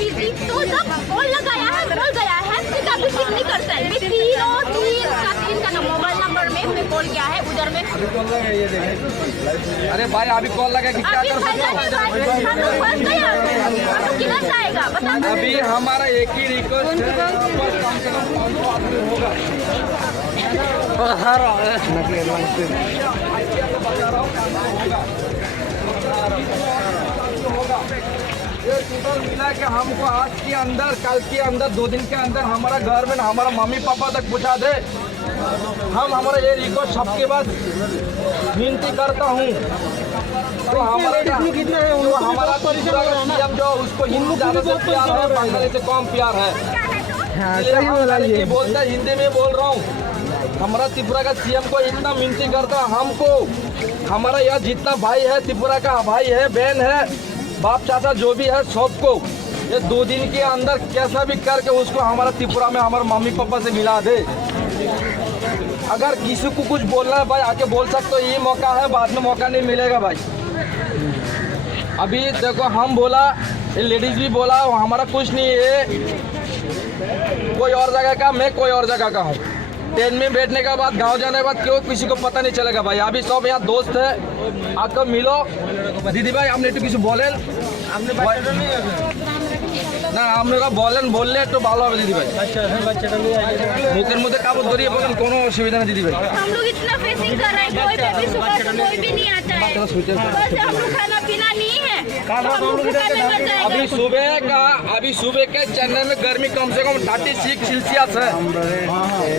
तो जब कॉल लगाया है बोल गया है कि अभी पिक नहीं करता है। मैं तीन का मोबाइल नंबर में मैं कॉल किया है उधर में। अरे भाई अभी कॉल लगा कि क्या कर सकते हो? हम लोग फंस गए, हम लोग किधर जाएगा बता। अभी हमारा एक ही रिक्वेस्ट है, कम से कम 500 आदमी होगा। ये टोटल मिला के हमको आज के अंदर, कल के अंदर, 2 दिन के अंदर हमारा घर में हमारा मम्मी पापा तक पहुँचा दे। हम हमारा ये रिक्वेस्ट सबके बाद विनती करता हूँ। तो हमारा जो हमारा सीएम जो उसको हिंदी ज़्यादा से प्यार है, बंगाली से कम प्यार है। सही बोला, ये बोलता है, हिंदी में बोल रहा हूँ। हमारा त्रिपुरा का सीएम को इतना विनती करता हमको, हमारा यह जितना भाई है, त्रिपुरा का भाई है, बहन है, बाप चाचा जो भी है, सबको ये 2 दिन के अंदर कैसा भी करके उसको हमारा त्रिपुरा में हमारे मम्मी पापा से मिला दे। अगर किसी को कुछ बोलना है भाई आके बोल सकते हो, ये मौका है, बाद में मौका नहीं मिलेगा भाई। अभी देखो हम बोला, ये लेडीज भी बोला, हमारा कुछ नहीं है, कोई और जगह का, मैं कोई और जगह का हूँ। ट्रेन में बैठने के बाद, गांव जाने के बाद क्यों किसी को पता नहीं चलेगा भाई। अभी सब यहाँ दोस्त है, आकर मिलो। दीदी भाई आपने तो किसी बोलें ना, हम लोग बोलले तो भालो হবে दीदी भाई। मुखेर मध्य काबू धरिए बोलें, कोनो असुविधा नहीं दीदी भाई। हम लोग इतना फेसिंग कर रहे हैं, कोई पे भी सुबह से कोई भी नहीं आता है। बस हम लोग खाना पीना नहीं है, तो हम लोग भूखा में मर जाएगा। अभी सुबह के चेन्नई में गर्मी कम से कम 36 सेल्सियस है,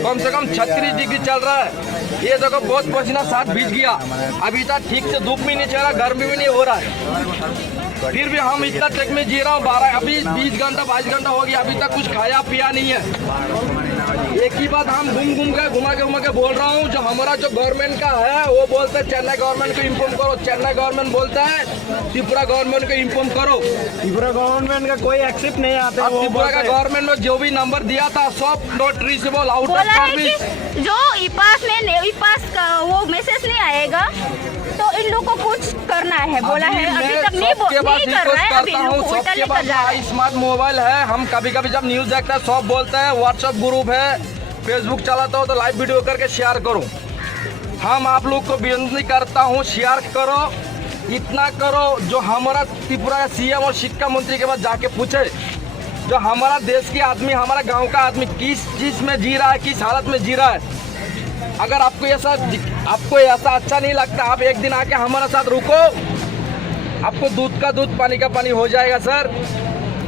कम से कम 36 डिग्री चल रहा है। ये देखो बहुत पसीना साथ भीग गया, अभी तक ठीक से धूप भी नहीं चल रहा, गर्मी भी नहीं हो रहा है। फिर भी हम इतना ट्रक में जी रहा हूँ, 12 अभी 20 घंटा 22 घंटा हो गया, अभी तक कुछ खाया पिया नहीं है। एक ही बात हम घुमा के बोल रहा हूँ, जो हमारा जो गवर्नमेंट का है वो बोलते हैं चेन्नई गवर्नमेंट को इन्फॉर्म करो, चेन्नई गवर्नमेंट बोलता है त्रिपुरा गवर्नमेंट को इन्फॉर्म करो। त्रिपुरा गवर्नमेंट का कोई एक्सेप्ट नहीं आता है। त्रिपुरा का गवर्नमेंट में जो भी नंबर दिया था सब not reachable, out of service. जो ईपास में का वो मैसेज नहीं आएगा तो इन लोग को कुछ करना है, बोला है। अभी तक नहीं कर रहा है, अभी सबके पास स्मार्ट मोबाइल है। हम कभी कभी जब न्यूज देखते हैं सब बोलते हैं, व्हाट्सएप ग्रुप है, फेसबुक चलाता हो तो लाइव वीडियो करके शेयर करो। हम आप लोग को विनती करता हूँ, शेयर करो, इतना करो। जो हमारा त्रिपुरा का सीएम और शिक्षा मंत्री के पास जाके पूछे, जो हमारा देश के आदमी, हमारा गाँव का आदमी किस चीज में जी रहा है, किस हालत में जी रहा है। अगर आपको ऐसा अच्छा नहीं लगता, आप एक दिन आके हमारे साथ रुको, आपको दूध का दूध पानी का पानी हो जाएगा सर।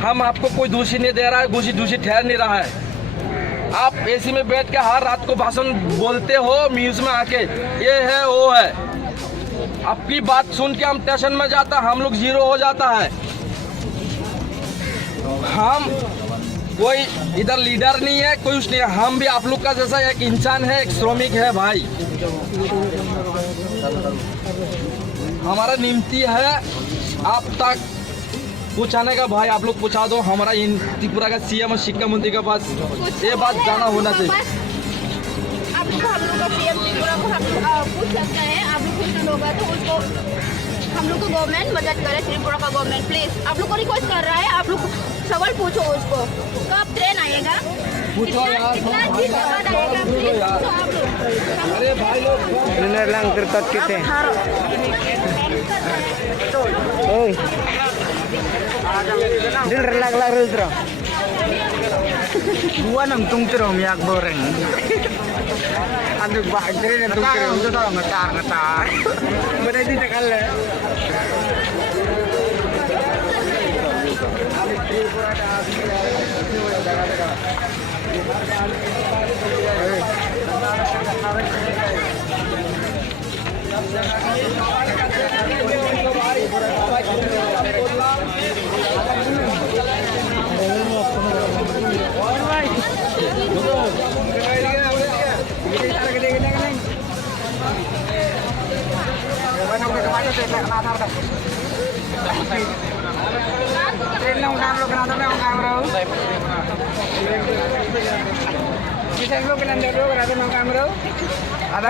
हम आपको कोई दूषी नहीं दे रहा है, दूषी ठहर नहीं रहा है। आप एसी में बैठ के हर रात को भाषण बोलते हो, न्यूज में आके ये है वो है। आपकी बात सुन के हम टेंशन में जाता, हम लोग जीरो हो जाता है। हम कोई इधर लीडर नहीं है, कोई कुछ नहीं है, हम भी आप लोग का जैसा एक इंसान है, एक श्रमिक है भाई। हमारा निम्ति है आप तक पूछाने का भाई, आप लोग पूछा दो। हमारा इन त्रिपुरा का सीएम और शिक्षा मंत्री के पास ये बात जाना होना चाहिए। आप लोग हम लोग का सीएम त्रिपुरा को हम पूछ सकते हैं, आप लोग क्वेश्चन होगा तो उसको हम लोग को गवर्नमेंट मदद करे, त्रिपुरा का गवर्नमेंट प्लीज आप लोग को रिक्वेस्ट कर रहा है। आप लोग सवाल पूछो उसको, कब ट्रेन आएगा, पूछो यार, कितना दिन बाद आएगा, प्लीज पूछो आप लोग। अरे भाई लोग Dil relag-lag rudra. Gua nang tungtiro miyak boreng. Anduk ba dire na tungtiro udah tau ngetar. Beda di tekal le. Ada.